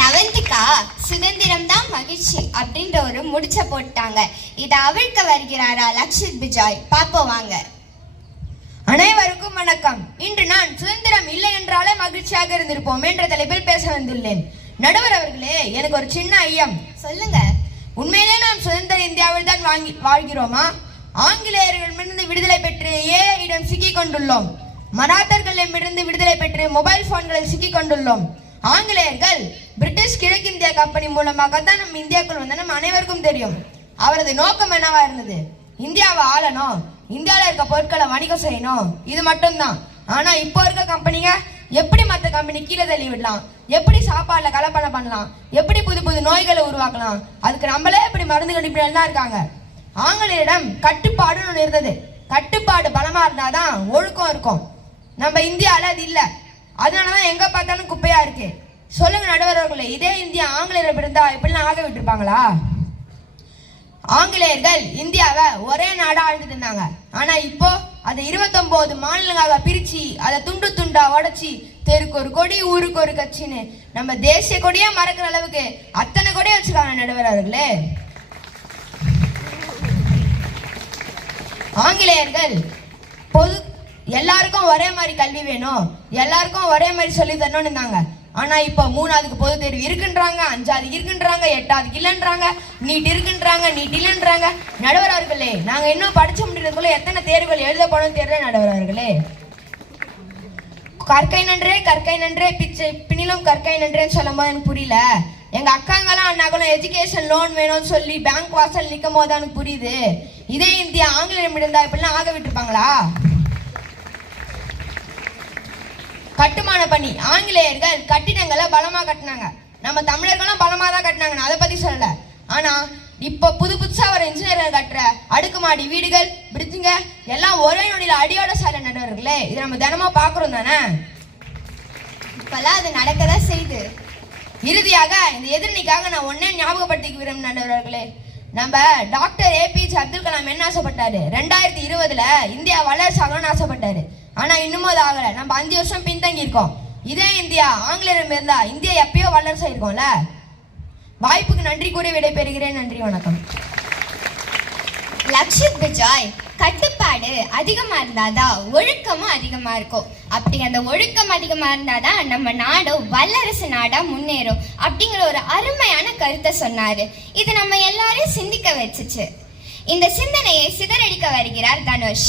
நவந்திகா சுதந்திரம் தான் மகிழ்ச்சி அப்படின்ற ஒரு முடிச்ச போட்டாங்க. இதை அவிழ்க்க வருகிறாரா லக்ஷித் பிஜாய்? பாப்போம் வாங்க. அனைவருக்கும் வணக்கம். இன்று நான் சுதந்திரம் இல்லை என்றாலே மகிழ்ச்சியாக இருந்திருப்போம் என்ற தலைப்பில் பேச வந்துள்ளேன். நடுவர் அவர்களே, எனக்கு ஒரு சின்ன ஐயம். சொல்லுங்க. உண்மையிலே நாம் சுதந்திர இந்தியாவில் தான் வாழ்கிறோமா? ஆங்கிலேயர்களிடமிருந்து விடுதலை பெற்று ஏஐயிடம் சிக்கிக் கொண்டுள்ளோம். மராத்தர்களிடமிருந்து விடுதலை பெற்று மொபைல் போன்களில் சிக்கிக் கொண்டுள்ளோம். ஆங்கிலேயர்கள் பிரிட்டிஷ் கிழக்கிந்திய கம்பெனி மூலமாகத்தான் நம்ம இந்தியாவுக்குள் வந்த நம்ம அனைவருக்கும் தெரியும். அவரது நோக்கம் என்னவா இருந்தது? இந்தியாவை ஆளணும், இந்தியாவில் இருக்க பொருட்களை வணிகம் செய்யணும், இது மட்டும்தான். ஆனா இப்போ இருக்க கம்பெனிங்க எப்படி மற்ற கம்பெனி கீழே தள்ளி விடலாம், எப்படி சாப்பாடுல கலப்படம் பண்ணலாம், எப்படி புது புது நோய்களை உருவாக்கலாம், அதுக்கு நம்மளே எப்படி மருந்து கண்டுபிடிக்கலாம் தான் இருக்காங்க. ஆங்கிலேயரிடம் கட்டுப்பாடுன்னு ஒன்று இருந்தது. கட்டுப்பாடு பலமா இருந்தாதான் ஒழுக்கம் இருக்கும். நம்ம இந்தியாவில் அது இல்லை. அதனாலதான் எங்க பார்த்தாலும் குப்பையா இருக்கு. சொல்லுங்க நடுவர்களே, இதே இந்தியா ஆங்கிலேயர் இருந்தா இப்படிலாம் ஆக விட்டுருப்பாங்களா? ஆங்கிலேயர்கள் இந்தியாவை ஒரே நாடா ஆழ்ந்துட்டு இருந்தாங்க. ஆனா இப்போ அதை 29 மாநிலங்களாக பிரிச்சு அதை துண்டு துண்டா உடைச்சி தெருக்கு ஒரு கொடி ஊருக்கு ஒரு கட்சின்னு நம்ம தேசிய கொடியே மறக்கிற அளவுக்கு அத்தனை கொடியை வச்சுக்காங்க நடுவர்களே. ஆங்கிலேயர்கள் எல்லாருக்கும் ஒரே மாதிரி கல்வி வேணும், எல்லாருக்கும் ஒரே மாதிரி சொல்லி தரணும்னு இருந்தாங்க. ஆனா இப்போ 3ஆவதுக்கு பொது தேர்வு இருக்குன்றாங்க, 5ஆவதுக்கு இருக்குன்றாங்க, 8ஆவதுக்கு இல்லைன்றாங்க, நீட் இருக்குன்றாங்க, நீட் இல்லைன்றாங்க. நடுவர் அவர்களே, நாங்க இன்னும் படிச்ச முடியறதுக்குள்ள எத்தனை தேர்வுகள் எழுத போனோம் தெரியல. நடுவர் அவர்களே, கற்கை நன்றே பிச்சை பின்னிலும் கற்கை நன்றேன்னு சொல்லும் போது எனக்கு புரியல. எங்க அக்காங்கெல்லாம் அண்ணாக்களும் எஜுகேஷன் லோன் வேணும்னு சொல்லி பேங்க் வாசல் நிற்கும் போது எனக்கு புரியுது. இதே இந்தியா ஆங்கிலேயம் இருந்தா இப்படிலாம் ஆக விட்டுருப்பாங்களா? கட்டுமான பணி ஆங்கிலேயர்கள் கட்டிடங்களை பலமா கட்டினாங்க, நம்ம தமிழர்களும் பலமா தான் கட்டினாங்க, நான் அதை பத்தி சொல்லல. ஆனா இப்ப புதுசா வர இன்ஜினியர்கள் கட்டுற அடுக்குமாடி வீடுகள், பிரிட்ஜுங்க எல்லாம் ஒரே நொடியில அடியோட சாலை நடுவர்களே. இது நம்ம தினமும் பாக்குறோம் தானே. இப்பெல்லாம் அது நடக்கதான் செய்யுது. இறுதியாக இந்த எதிரணிக்காக நான் ஒன்னே ஞாபகப்படுத்திக்க விரும்பும் நடுவர்களே, நம்ம டாக்டர் APJ அப்துல் கலாம் என்ன ஆசைப்பட்டாரு? 2020 இந்தியா வல்லரசு ஆகணும்னு ஆசைப்பட்டாரு. ஆனா இன்னமும் அது ஆகல. நம்ம 5 வருஷம் பின்தங்கி இருக்கோம். இதே இந்தியா ஆங்கிலேயர் இருந்தா இந்தியா எப்பயோ வல்லரசு ஆயிருக்கும்ல. வாய்ப்புக்கு நன்றி கூறி விடைபெறுகிறேன். நன்றி, வணக்கம். லக்ஷித் பிஜாய், கட்டுப்பாடு அதிகமா இருந்தாதான் ஒழுக்கமும் அதிகமா இருக்கும். அப்படி அந்த ஒழுக்கம் அதிகமா இருந்தாதான் நம்ம நாடும் வல்லரசு நாடா முன்னேறும் அப்படிங்கிற ஒரு அருமையான கருத்தை சொன்னாரு. இது நம்ம எல்லாரையும் சிந்திக்க வச்சுச்சு. இந்த சிந்தனையை சிதறடிக்க வருகிறார் தனுஷ்.